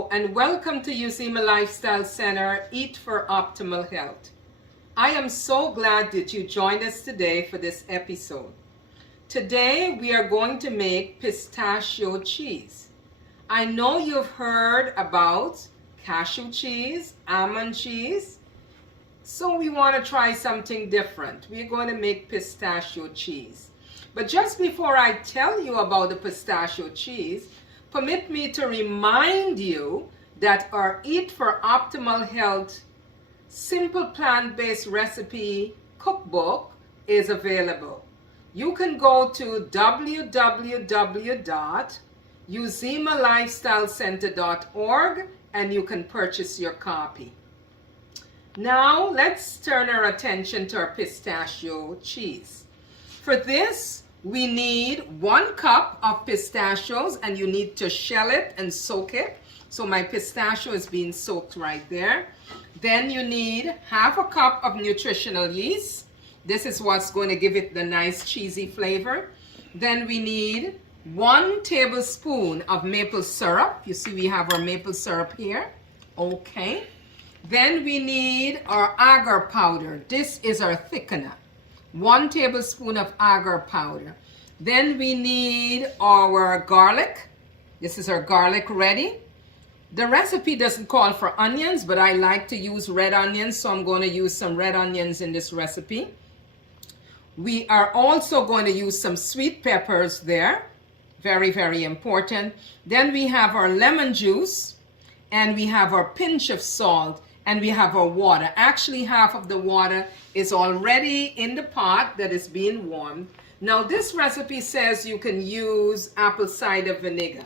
Hello and welcome to Uzima Lifestyle Center, Eat for Optimal Health. I am so glad that you joined us today for this episode. Today we are going to make pistachio cheese. I know you've heard about cashew cheese, almond cheese, so we want to try something different. We're going to make pistachio cheese. But just before I tell you about the pistachio cheese, permit me to remind you that our Eat for Optimal Health simple plant-based recipe cookbook is available. You can go to www.uzimalifestylecenter.org and you can purchase your copy. Now let's turn our attention to our pistachio cheese. For this, we need 1 cup of pistachios, and you need to shell it and soak it. So my pistachio is being soaked right there. Then you need 1/2 cup of nutritional yeast. This is what's going to give it the nice cheesy flavor. Then we need 1 tablespoon of maple syrup. You see we have our maple syrup here. Okay. Then we need our agar powder. This is our thickener. 1 tablespoon of agar powder. Then we need our garlic. This is our garlic ready. The recipe doesn't call for onions, but I like to use red onions, so I'm going to use some red onions in this recipe. We are also going to use some sweet peppers there. Very, very important. Then we have our lemon juice, and we have our pinch of salt, and we have our water. Actually, half of the water is already in the pot that is being warmed. Now, this recipe says you can use apple cider vinegar,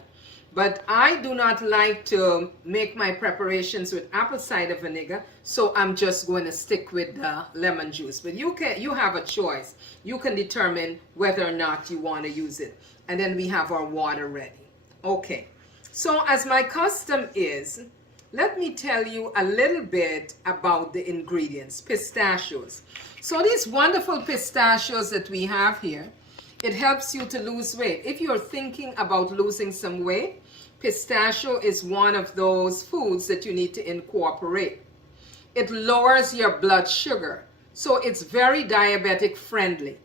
but I do not like to make my preparations with apple cider vinegar, so I'm just going to stick with the lemon juice. But you have a choice. You can determine whether or not you want to use it. And then we have our water ready. Okay, so as my custom is, let me tell you a little bit about the ingredients. Pistachios. So these wonderful pistachios that we have here, it helps you to lose weight. If you're thinking about losing some weight, pistachio is one of those foods that you need to incorporate. It lowers your blood sugar, so it's very diabetic friendly.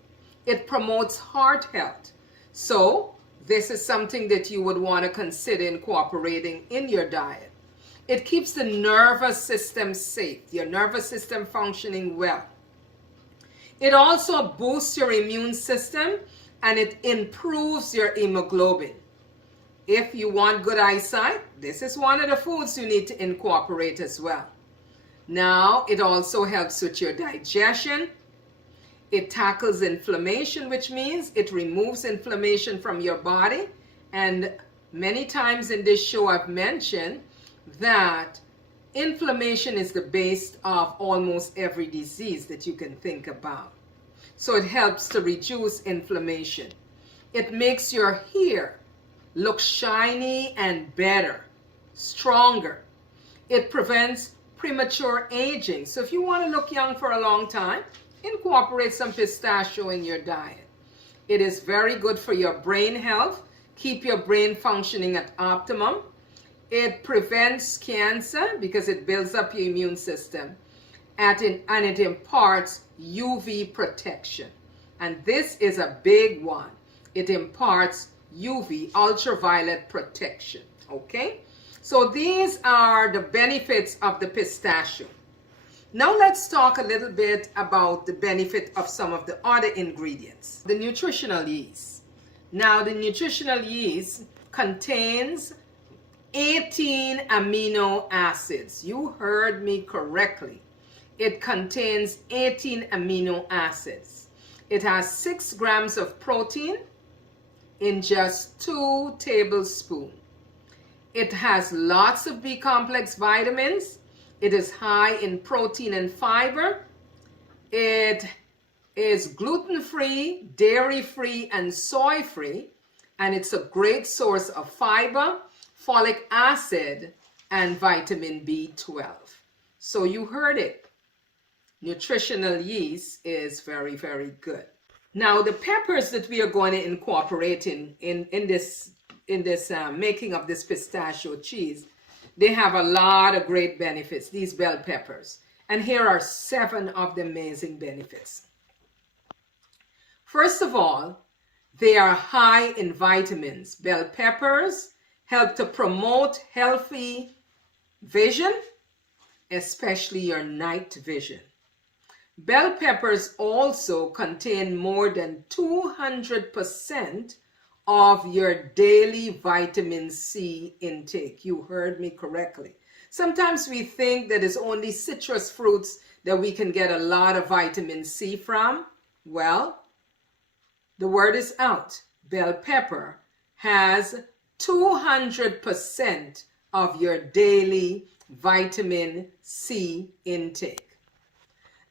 It promotes heart health. So this is something that you would want to consider incorporating in your diet. It keeps the nervous system safe, your nervous system functioning well. It also boosts your immune system and it improves your hemoglobin. If you want good eyesight, this is one of the foods you need to incorporate as well. Now, it also helps with your digestion. It tackles inflammation, which means it removes inflammation from your body. And many times in this show I've mentioned that inflammation is the base of almost every disease that you can think about. So it helps to reduce inflammation. It makes your hair look shiny and better, stronger. It prevents premature aging. So if you want to look young for a long time, incorporate some pistachio in your diet. It is very good for your brain health, keep your brain functioning at optimum. It prevents cancer because it builds up your immune system, and it imparts UV protection. And this is a big one. It imparts UV, ultraviolet protection. Okay? So these are the benefits of the pistachio. Now let's talk a little bit about the benefit of some of the other ingredients. The nutritional yeast. Now the nutritional yeast contains 18 amino acids. You heard me correctly. It contains 18 amino acids. It has 6 grams of protein in just 2 tablespoons. It has lots of B complex vitamins. It is high in protein and fiber. It is gluten-free, dairy-free, and soy-free. And it's a great source of fiber, folic acid, and vitamin B12. So you heard it. Nutritional yeast is very, very good. Now the peppers that we are going to incorporate in this making of this pistachio cheese, They have a lot of great benefits, these bell peppers. And here are 7 of the amazing benefits. First of all, they are high in vitamins. Bell peppers help to promote healthy vision, especially your night vision. Bell peppers also contain more than 200% of your daily vitamin C intake. You heard me correctly. Sometimes we think that it's only citrus fruits that we can get a lot of vitamin C from. Well, the word is out. Bell pepper has 200% of your daily vitamin C intake.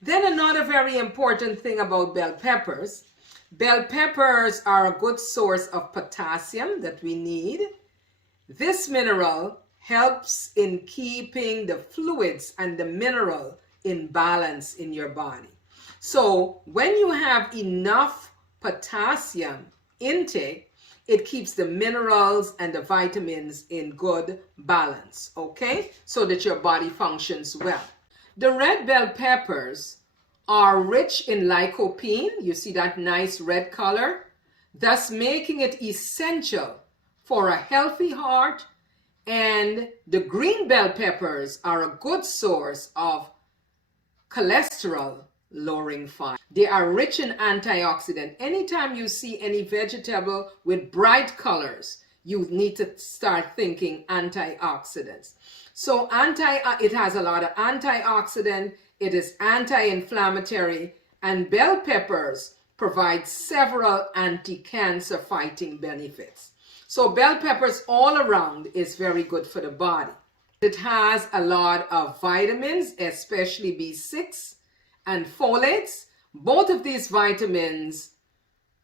Then another very important thing about bell peppers are a good source of potassium that we need. This mineral helps in keeping the fluids and the mineral in balance in your body. So when you have enough potassium intake, it keeps the minerals and the vitamins in good balance, okay? So that your body functions well. The red bell peppers are rich in lycopene. You see that nice red color, thus making it essential for a healthy heart. And the green bell peppers are a good source of cholesterol lowering fiber. They are rich in antioxidant. Anytime you see any vegetable with bright colors, you need to start thinking antioxidants. So it has a lot of antioxidant, it is anti-inflammatory, and bell peppers provide several anti-cancer fighting benefits. So bell peppers all around is very good for the body. It has a lot of vitamins, especially B6 and folates. Both of these vitamins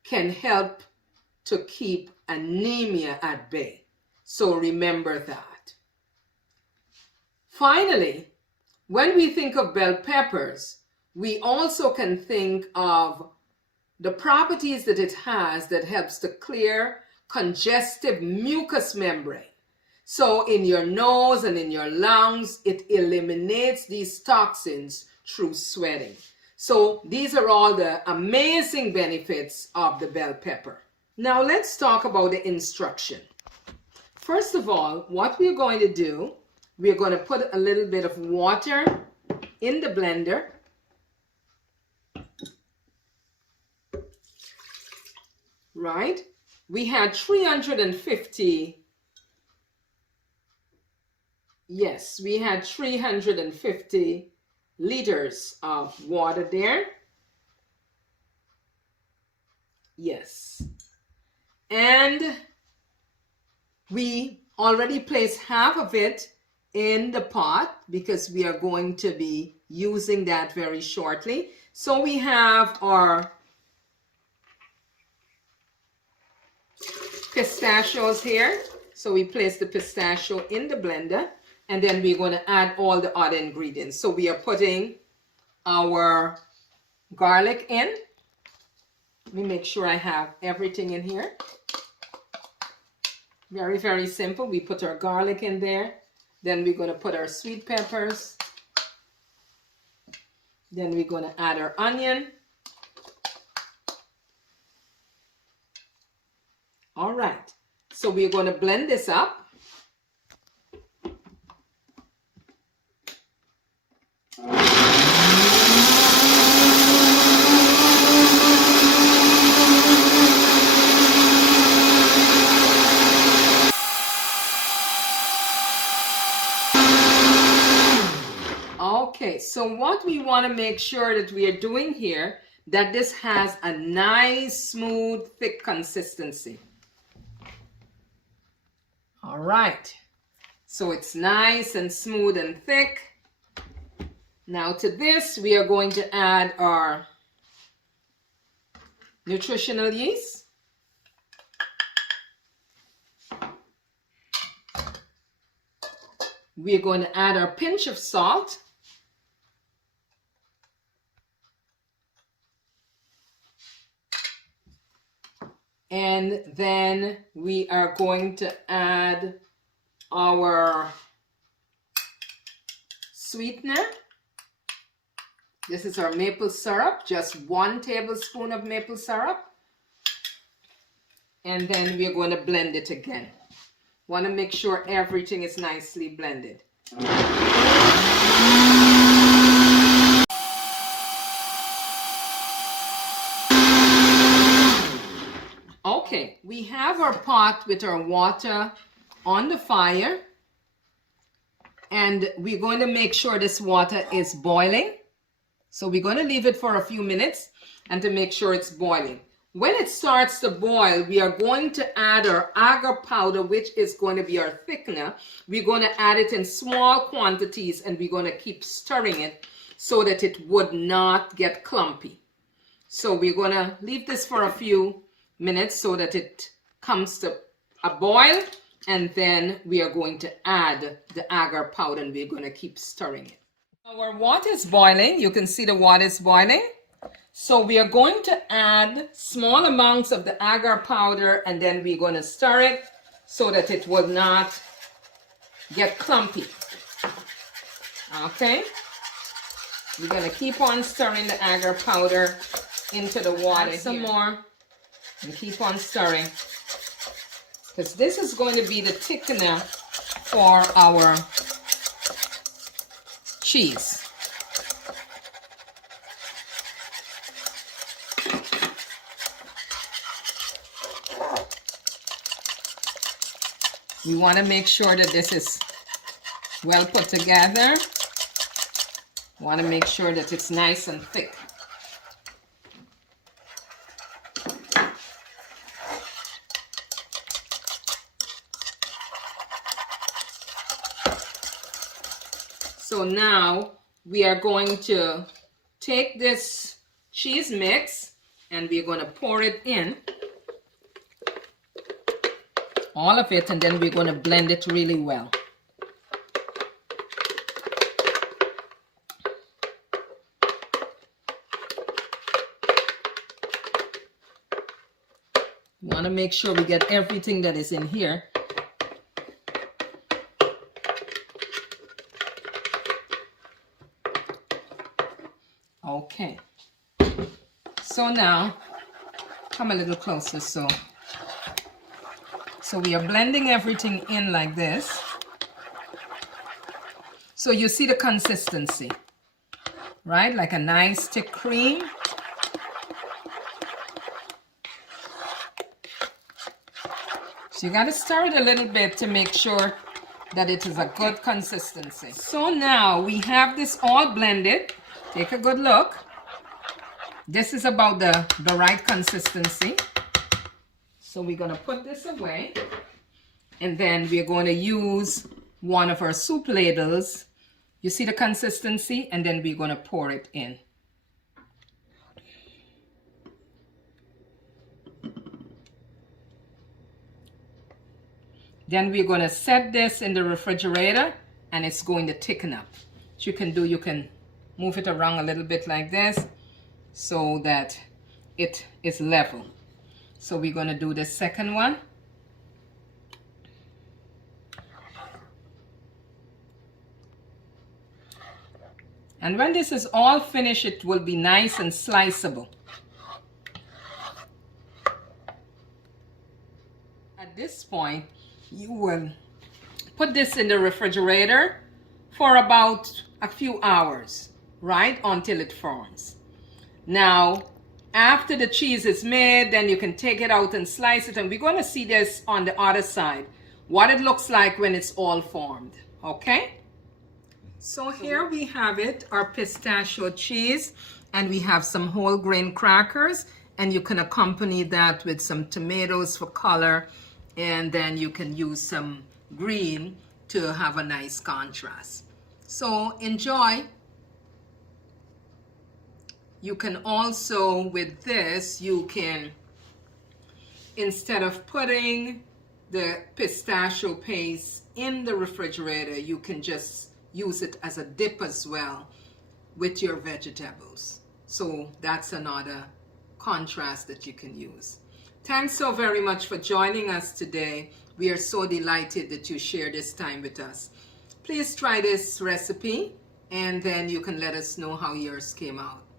can help to keep anemia at bay. So remember that. Finally, when we think of bell peppers, we also can think of the properties that it has that helps to clear congestive mucous membrane. So in your nose and in your lungs, it eliminates these toxins through sweating. So these are all the amazing benefits of the bell pepper. Now let's talk about the instruction. First of all, what we're going to do, we're going to put a little bit of water in the blender. Right? We had 350. Yes, we had 350 liters of water there. Yes. And we already placed half of it in the pot because we are going to be using that very shortly. So we have our pistachios here. So we place the pistachio in the blender, and then we're going to add all the other ingredients. So we are putting our garlic in. Let me make sure I have everything in here. Very, very simple. We put our garlic in there. Then we're going to put our sweet peppers. Then we're going to add our onion. All right. So we're going to blend this up. Okay, so what we want to make sure that we are doing here, that this has a nice, smooth, thick consistency. All right, so it's nice and smooth and thick. Now to this, we are going to add our nutritional yeast. We're going to add our pinch of salt. And then we are going to add our sweetener. This is our maple syrup, just 1 tablespoon of maple syrup. And then we're going to blend it again. Want to make sure everything is nicely blended. Okay, we have our pot with our water on the fire. And we're going to make sure this water is boiling. So we're going to leave it for a few minutes and to make sure it's boiling. When it starts to boil, we are going to add our agar powder, which is going to be our thickener. We're going to add it in small quantities and we're going to keep stirring it so that it would not get clumpy. So we're going to leave this for a few minutes so that it comes to a boil, and then we are going to add the agar powder and we're going to keep stirring it. Our water is boiling. You can see the water is boiling. So we are going to add small amounts of the agar powder and then we're going to stir it so that it will not get clumpy. Okay? We're going to keep on stirring the agar powder into the water. Add some more and keep on stirring, because this is going to be the thickener for our cheese. We want to make sure that this is well put together. We want to make sure that it's nice and thick. So now we are going to take this cheese mix and we're going to pour it in. All of it, and then we're going to blend it really well. We want to make sure we get everything that is in here. Okay. So now, come a little closer so we are blending everything in like this. So you see the consistency, right? Like a nice thick cream. So you got to stir it a little bit to make sure that it is a good consistency. So now we have this all blended. Take a good look. This is about the right consistency. So we're going to put this away, and then we're going to use one of our soup ladles. You see the consistency, and then we're going to pour it in. Then we're going to set this in the refrigerator, and it's going to thicken up. What you can do, you can move it around a little bit like this so that it is level. So we're going to do the second one. And when this is all finished, it will be nice and sliceable. At this point, you will put this in the refrigerator for about a few hours, right, until it forms. Now, after the cheese is made, then you can take it out and slice it, and we're going to see this on the other side, what it looks like when it's all formed. Okay? So here we have it, our pistachio cheese, and we have some whole grain crackers, and you can accompany that with some tomatoes for color, and then you can use some green to have a nice contrast. So enjoy. You can also, with this, you can, instead of putting the pistachio paste in the refrigerator, you can just use it as a dip as well with your vegetables. So that's another contrast that you can use. Thanks so very much for joining us today. We are so delighted that you share this time with us. Please try this recipe and then you can let us know how yours came out.